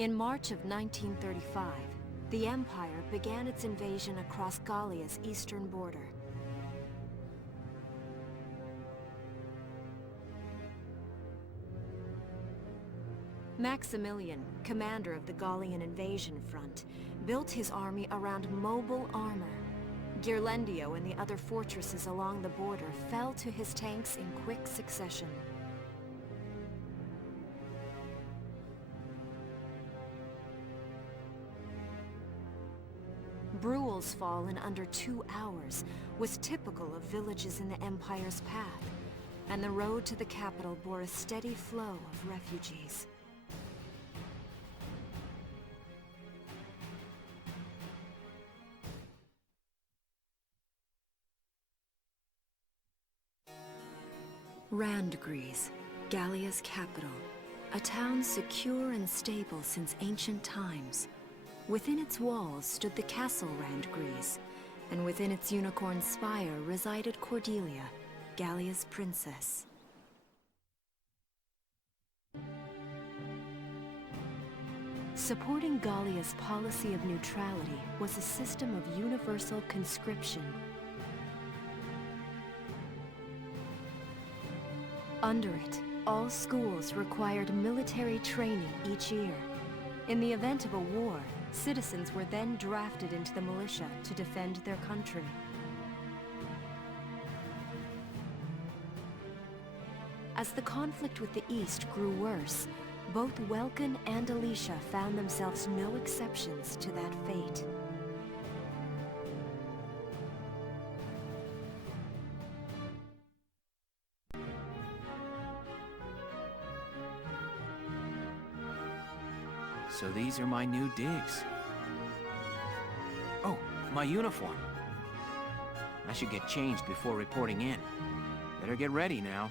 In March of 1935, the Empire began its invasion across Gallia's eastern border. Maximilian, commander of the Gallian invasion front, built his army around mobile armor. Ghirlandaio and the other fortresses along the border fell to his tanks in quick succession. Bruhl's fall in under 2 hours was typical of villages in the Empire's path, and the road to the capital bore a steady flow of refugees. Randgries, Gallia's capital, a town secure and stable since ancient times. Within its walls stood the castle Randgries, and within its unicorn spire resided Cordelia, Gallia's princess. Supporting Gallia's policy of neutrality was a system of universal conscription. Under it, all schools required military training each year. In the event of a war, citizens were then drafted into the militia to defend their country. As the conflict with the East grew worse, both Welkin and Alicia found themselves no exceptions to that fate. So these are my new digs. Oh, my uniform. I should get changed before reporting in. Better get ready now.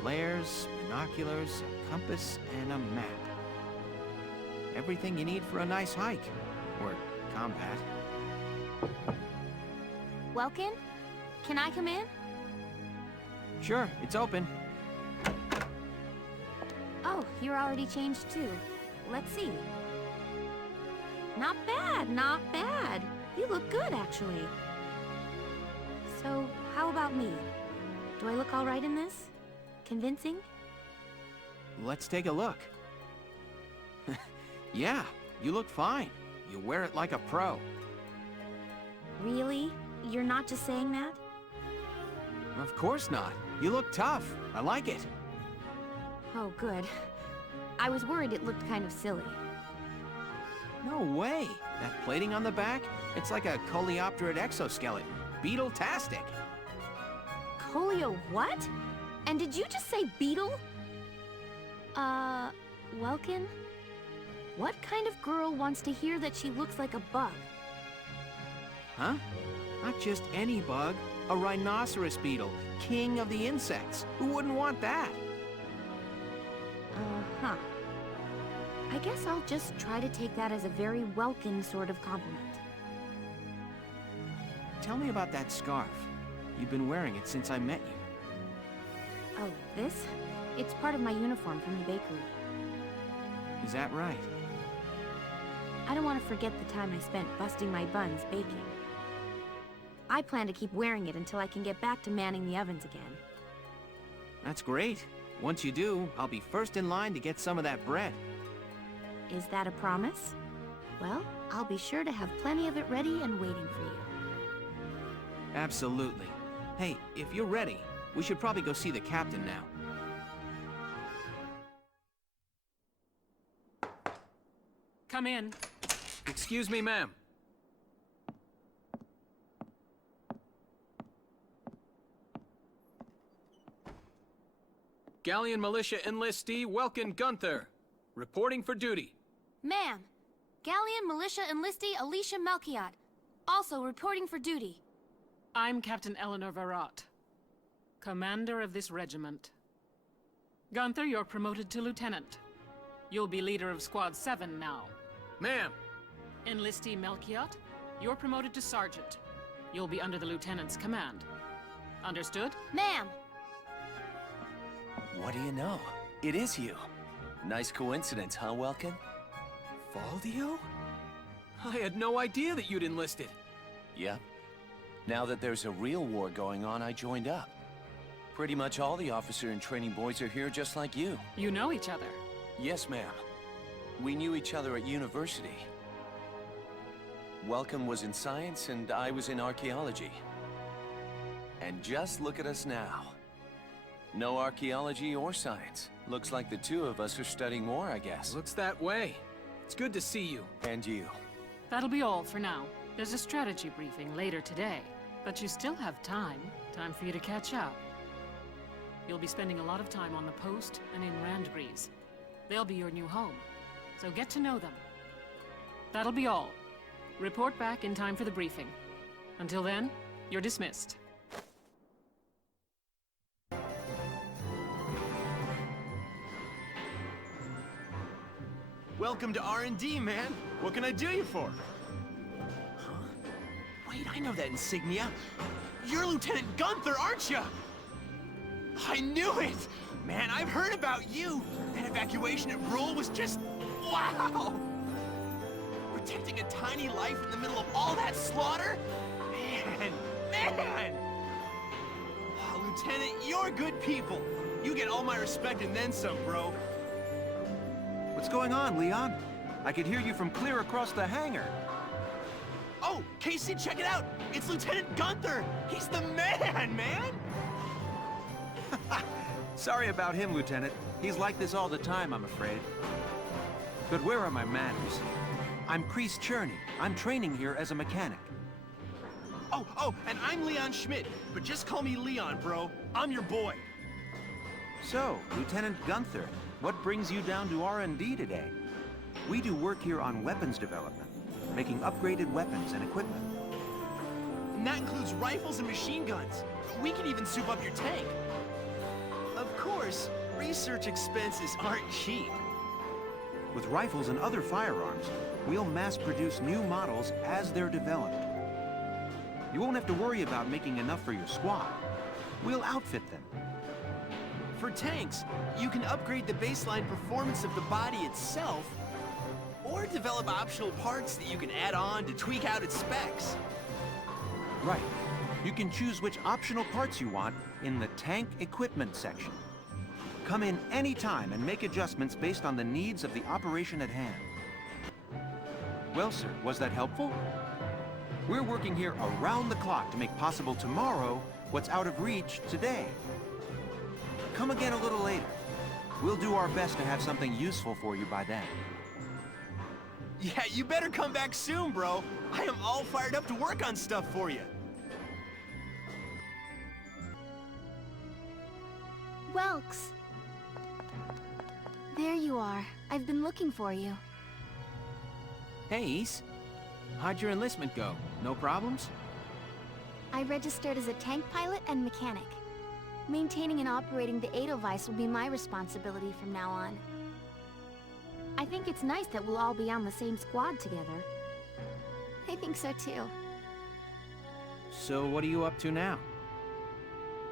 Flares, binoculars, a compass, and a map. Everything you need for a nice hike. Or combat. Welkin? Can I come in? Sure, it's open. Oh, you're already changed too. Let's see. Not bad, not bad. You look good, actually. So, how about me? Do I look all right in this? Convincing? Let's take a look. Yeah, you look fine. You wear it like a pro. Really? You're not just saying that? Of course not. You look tough. I like it. Oh, good. I was worried it looked kind of silly. No way. That plating on the back? It's like a coleopterate exoskeleton. Beetle-tastic. Coleo what? And did you just say beetle? Welkin? What kind of girl wants to hear that she looks like a bug? Huh? Not just any bug. A rhinoceros beetle. King of the insects. Who wouldn't want that? Uh-huh. I guess I'll just try to take that as a very Welkin sort of compliment. Tell me about that scarf. You've been wearing it since I met you. Oh, this? It's part of my uniform from the bakery. Is that right? I don't want to forget the time I spent busting my buns baking. I plan to keep wearing it until I can get back to manning the ovens again. That's great. Once you do, I'll be first in line to get some of that bread. Is that a promise? Well, I'll be sure to have plenty of it ready and waiting for you. Absolutely. Hey, if you're ready, we should probably go see the captain now. Come in. Excuse me, ma'am. Gallian Militia enlistee Welkin Gunther, reporting for duty. Ma'am, Gallian Militia enlistee Alicia Melchiot, also reporting for duty. I'm Captain Eleanor Varrot, commander of this regiment. Gunther, you're promoted to lieutenant. You'll be leader of Squad 7 now. Ma'am. Enlistee Melchiot, you're promoted to sergeant. You'll be under the Lieutenant's command. Understood? Ma'am! What do you know? It is you. Nice coincidence, huh, Welkin? Valdio? I had no idea that you'd enlisted. Yeah. Now that there's a real war going on, I joined up. Pretty much all the officer and training boys are here just like you. You know each other. Yes, ma'am. We knew each other at university. Welcome was in science and I was in archaeology. And just look at us now. No archaeology or science. Looks like the two of us are studying war, I guess. Looks that way. It's good to see you. And you. That'll be all for now. There's a strategy briefing later today, but you still have time. Time for you to catch up. You'll be spending a lot of time on the post and in Randgrees. They'll be your new home, so get to know them. That'll be all. Report back in time for the briefing. Until then, you're dismissed. Welcome to R&D, man. What can I do you for? Huh? Wait, I know that insignia. You're Lieutenant Gunther, aren't you? I knew it! Man, I've heard about you. That evacuation at Bruhl was just... wow! Protecting a tiny life in the middle of all that slaughter? Man! Oh, Lieutenant, you're good people. You get all my respect and then some, bro. What's going on, Leon? I could hear you from clear across the hangar. Oh, Casey, check it out! It's Lieutenant Gunther! He's the man! Sorry about him, Lieutenant. He's like this all the time, I'm afraid. But where are my manners? I'm Kreese Cherney. I'm training here as a mechanic. Oh, and I'm Leon Schmidt, but just call me Leon, bro. I'm your boy. So, Lieutenant Gunther, what brings you down to R&D today? We do work here on weapons development, making upgraded weapons and equipment. And that includes rifles and machine guns. We can even soup up your tank. Of course, research expenses aren't cheap. With rifles and other firearms, we'll mass-produce new models as they're developed. You won't have to worry about making enough for your squad. We'll outfit them. For tanks, you can upgrade the baseline performance of the body itself, or develop optional parts that you can add on to tweak out its specs. Right. You can choose which optional parts you want in the tank equipment section. Come in any time and make adjustments based on the needs of the operation at hand. Well, sir, was that helpful? We're working here around the clock to make possible tomorrow what's out of reach today. Come again a little later. We'll do our best to have something useful for you by then. Yeah, you better come back soon, bro. I am all fired up to work on stuff for you. Welks! There you are. I've been looking for you. Hey, Ace. How'd your enlistment go? No problems? I registered as a tank pilot and mechanic. Maintaining and operating the Edelweiss will be my responsibility from now on. I think it's nice that we'll all be on the same squad together. I think so too. So what are you up to now?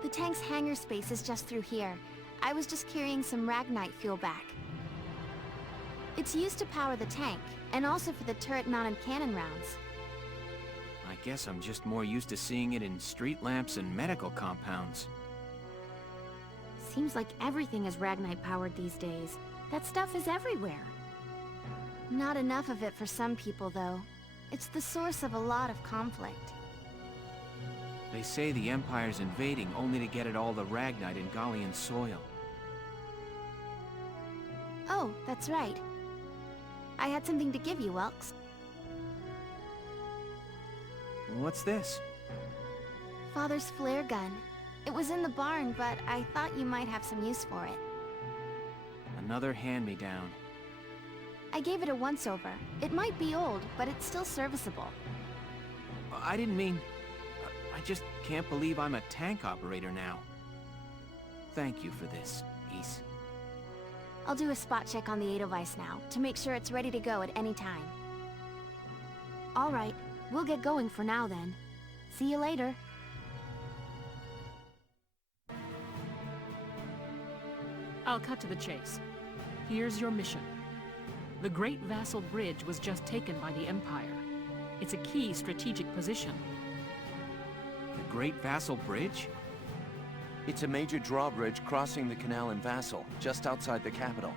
The tank's hangar space is just through here. I was just carrying some Ragnite fuel back. It's used to power the tank, and also for the turret-mounted cannon rounds. I guess I'm just more used to seeing it in street lamps and medical compounds. Seems like everything is Ragnite-powered these days. That stuff is everywhere. Not enough of it for some people, though. It's the source of a lot of conflict. They say the Empire's invading only to get at all the Ragnite in Gallian soil. Oh, that's right. I had something to give you, Welks. What's this? Father's flare gun. It was in the barn, but I thought you might have some use for it. Another hand-me-down. I gave it a once-over. It might be old, but it's still serviceable. I didn't mean... I just can't believe I'm a tank operator now. Thank you for this, Ace. I'll do a spot check on the Edelweiss now, to make sure it's ready to go at any time. All right, we'll get going for now then. See you later. I'll cut to the chase. Here's your mission. The Great Vassal Bridge was just taken by the Empire. It's a key strategic position. The Great Vassal Bridge? It's a major drawbridge crossing the canal in Vasal, just outside the capital.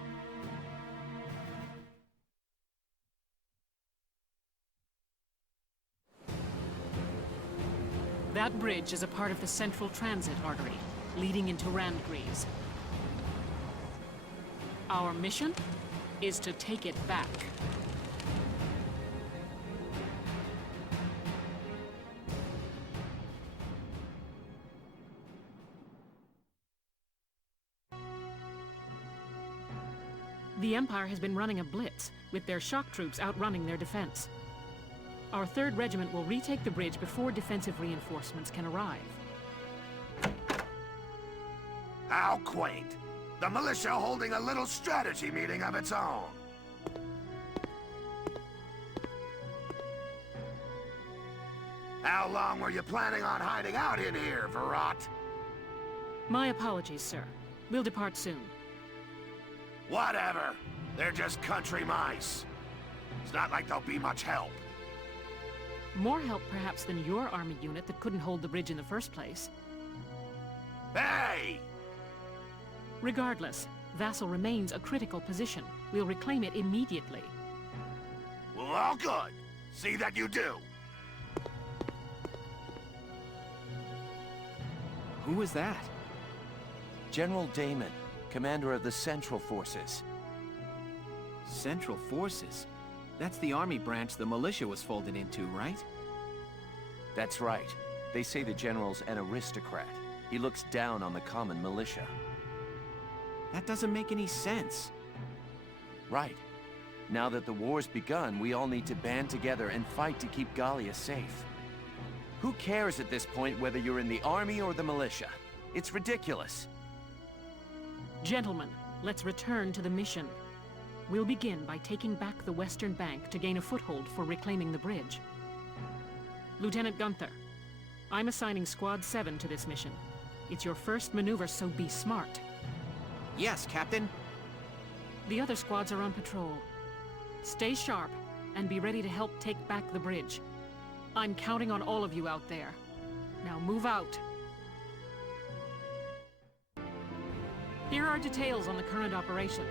That bridge is a part of the central transit artery, leading into Randgries. Our mission is to take it back. The Empire has been running a blitz, with their shock troops outrunning their defense. Our 3rd Regiment will retake the bridge before defensive reinforcements can arrive. How quaint. The militia holding a little strategy meeting of its own. How long were you planning on hiding out in here, Verrot? My apologies, sir. We'll depart soon. Whatever. They're just country mice. It's not like they'll be much help. More help, perhaps, than your army unit that couldn't hold the bridge in the first place. Hey! Regardless, Vasal remains a critical position. We'll reclaim it immediately. Well, all good. See that you do. Who was that? General Damon, commander of the Central Forces. Central Forces? That's the army branch the militia was folded into, right? That's right. They say the general's an aristocrat. He looks down on the common militia. That doesn't make any sense. Right. Now that the war's begun, we all need to band together and fight to keep Gallia safe. Who cares at this point whether you're in the army or the militia? It's ridiculous. Gentlemen, let's return to the mission. We'll begin by taking back the western bank to gain a foothold for reclaiming the bridge. Lieutenant Gunther, I'm assigning Squad 7 to this mission. It's your first maneuver, so be smart. Yes, Captain. The other squads are on patrol. Stay sharp, and be ready to help take back the bridge. I'm counting on all of you out there. Now move out. Here are details on the current operation.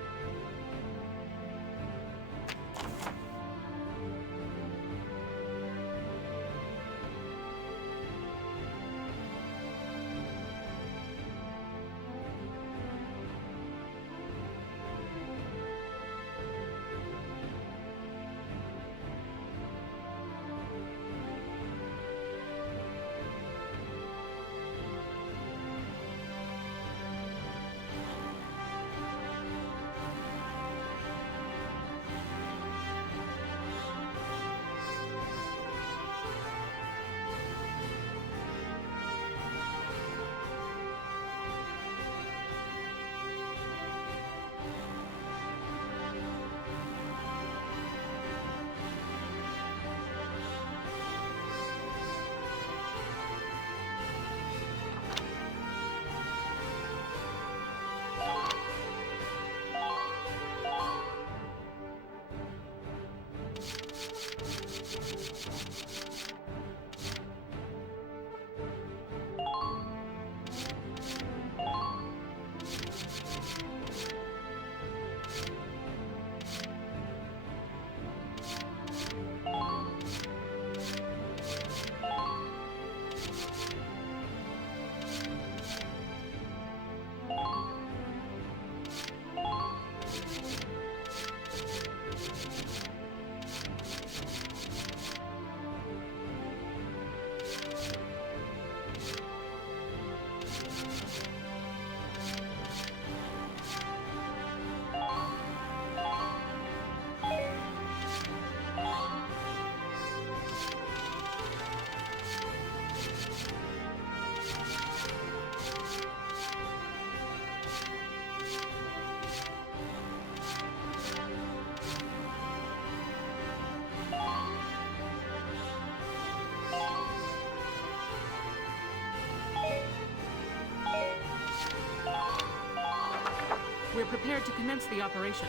We're prepared to commence the operation.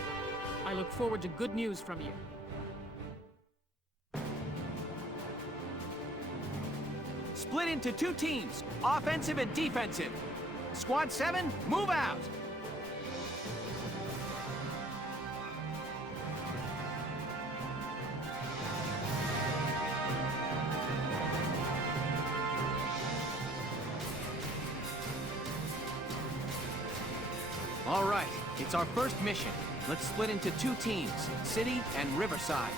I look forward to good news from you. Split into 2 teams, offensive and defensive. Squad 7, move out! All right, it's our first mission. Let's split into 2 teams, City and Riverside.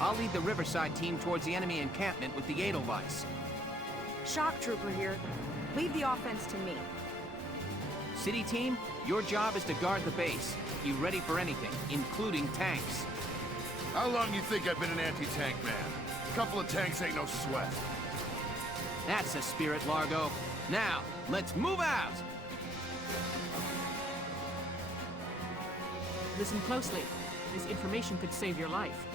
I'll lead the Riverside team towards the enemy encampment with the Edelweiss. Shock Trooper here. Leave the offense to me. City team, your job is to guard the base. Be ready for anything, including tanks. How long you think I've been an anti-tank man? A couple of tanks ain't no sweat. That's the spirit, Largo. Now, let's move out! Listen closely. This information could save your life.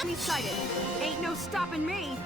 Enemy sighted. Ain't no stopping me.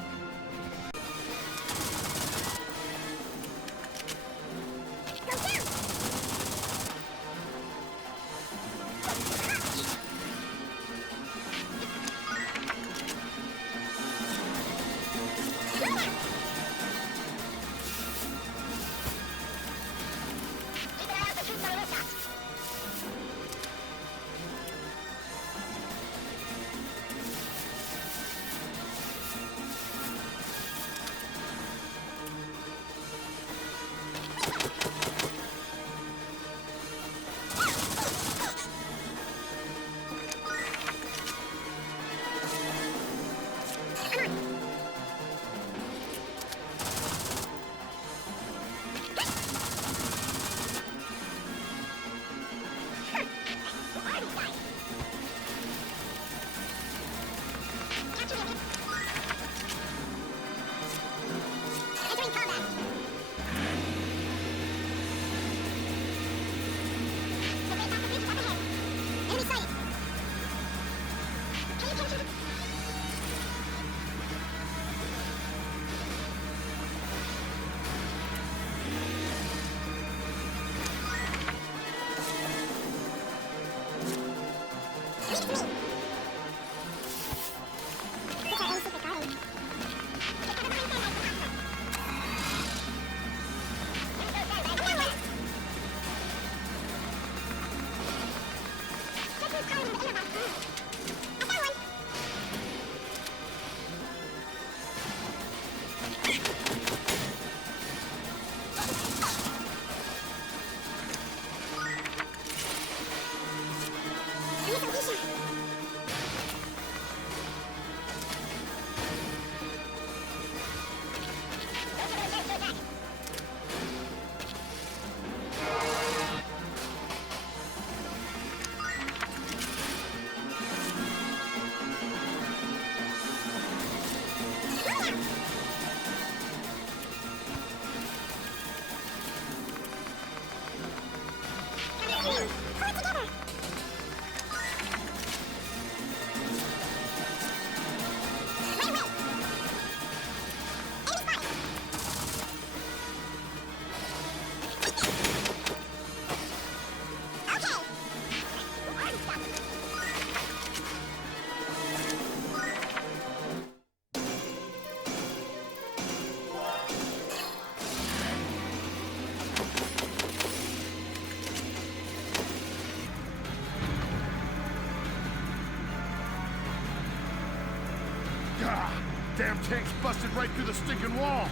Damn tank's busted right through the stinking wall.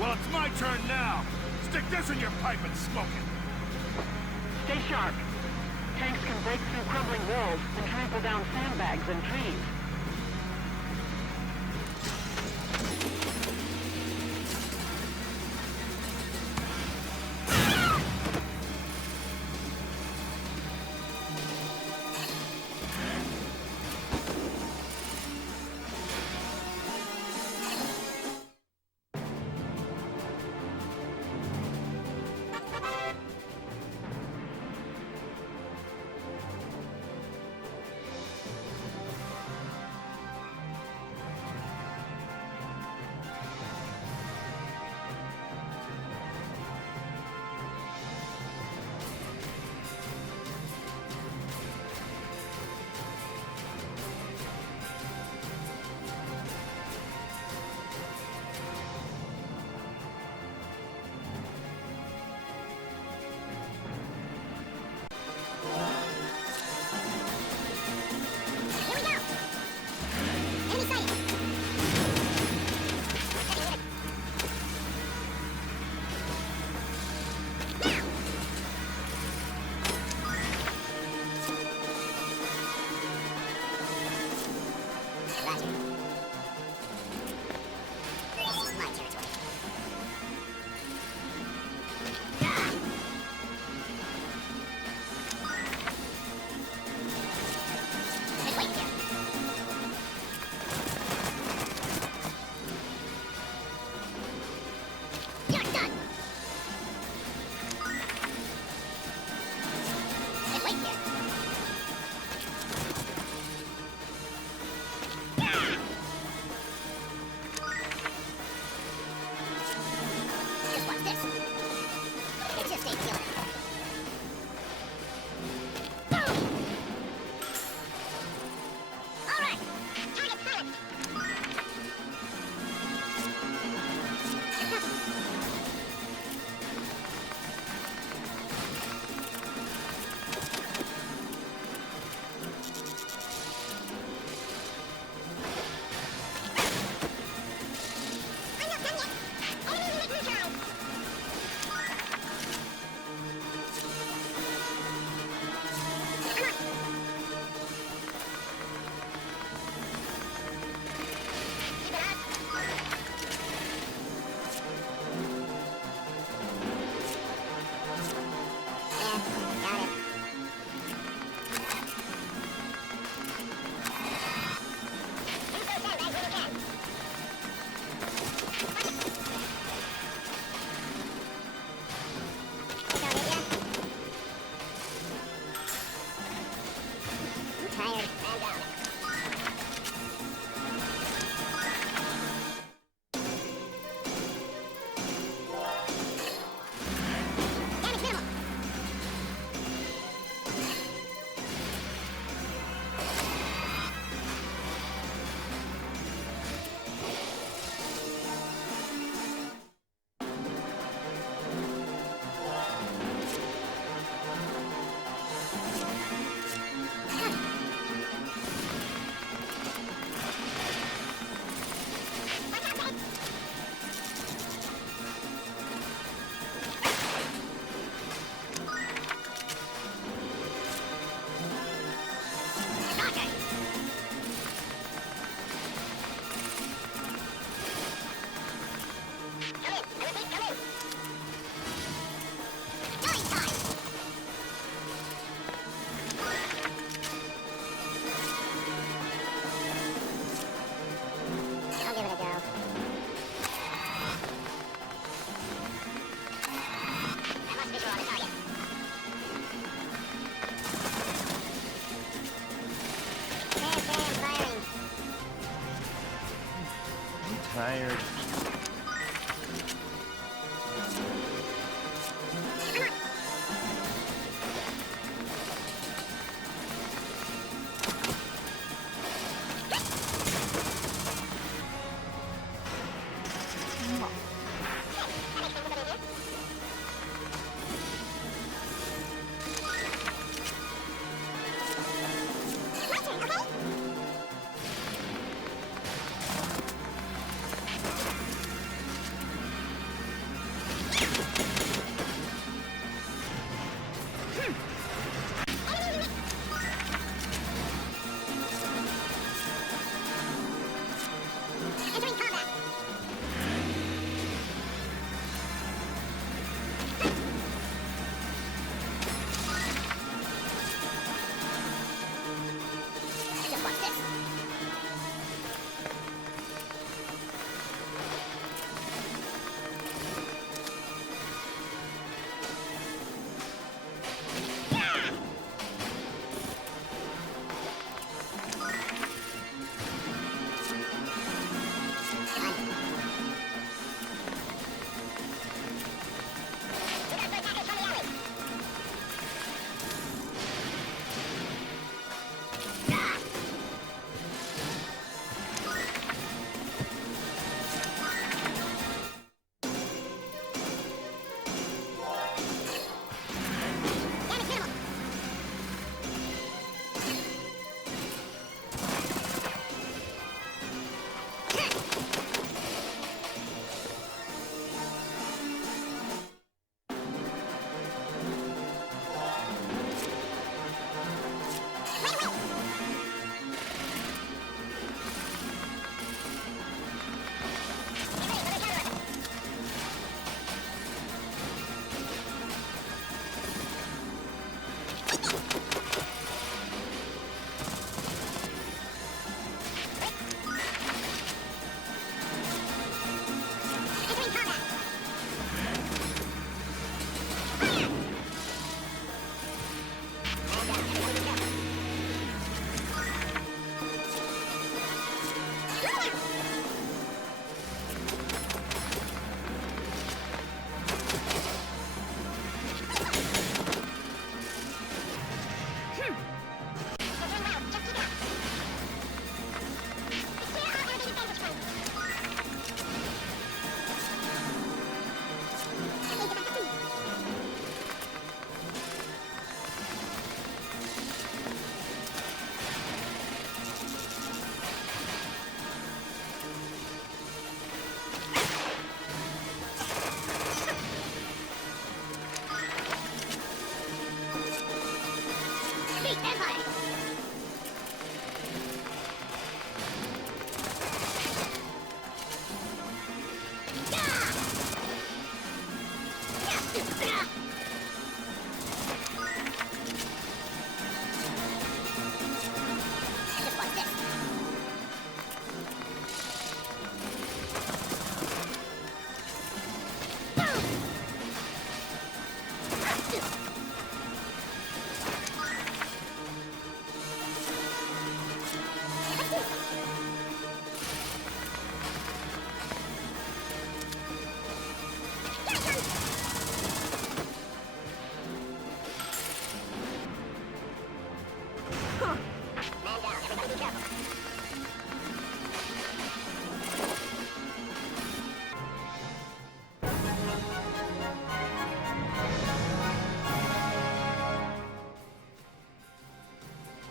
Well, it's my turn now. Stick this in your pipe and smoke it. Stay sharp. Tanks can break through crumbling walls and trample down sandbags and trees.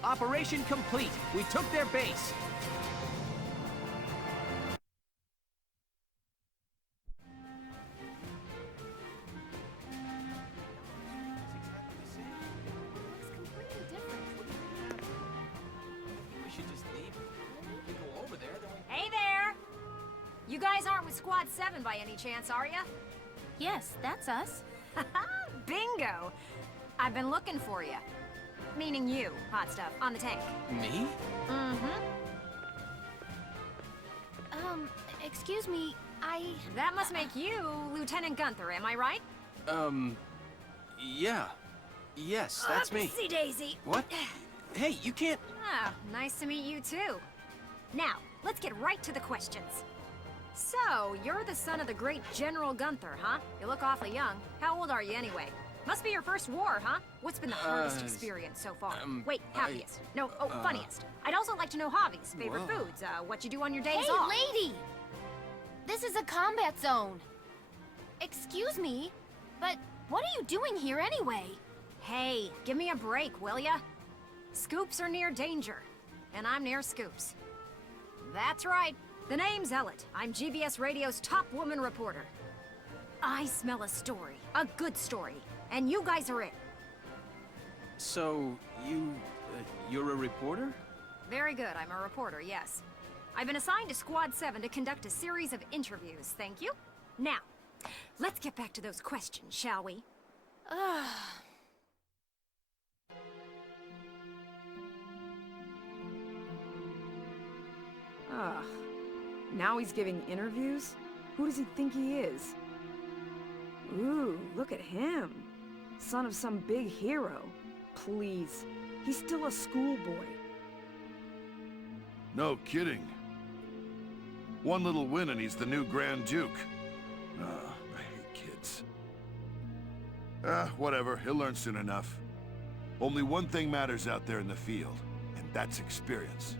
Operation complete. We took their base. Looks completely different. We should just leave. We go over there, then we... Hey there! You guys aren't with Squad 7 by any chance, are ya? Yes, that's us. Bingo! I've been looking for you. Meaning you, hot stuff, on the tank. Me? Mm-hmm. Excuse me, That must make you Lieutenant Gunther, am I right? Yeah. Yes, that's me. Oopsie daisy. What? Hey, you can't... Ah, nice to meet you too. Now, let's get right to the questions. So, you're the son of the great General Gunther, huh? You look awfully young. How old are you anyway? Must be your first war, huh? What's been the hardest experience so far? Wait, happiest. No, funniest. I'd also like to know hobbies, favorite foods, what you do on your days Hey, off. lady! This is a combat zone. Excuse me, but what are you doing here anyway? Hey, give me a break, will ya? Scoops are near danger, and I'm near scoops. That's right. The name's Ellet. I'm GBS Radio's top woman reporter. I smell a story, a good story, and you guys are it. So, you're a reporter? Very good, I'm a reporter, yes. I've been assigned to Squad 7 to conduct a series of interviews, thank you. Now, let's get back to those questions, shall we? Now he's giving interviews? Who does he think he is? Ooh, look at him. Son of some big hero. Please, he's still a schoolboy. No kidding. One little win and he's the new Grand Duke. I hate kids. Whatever, he'll learn soon enough. Only one thing matters out there in the field, and that's experience.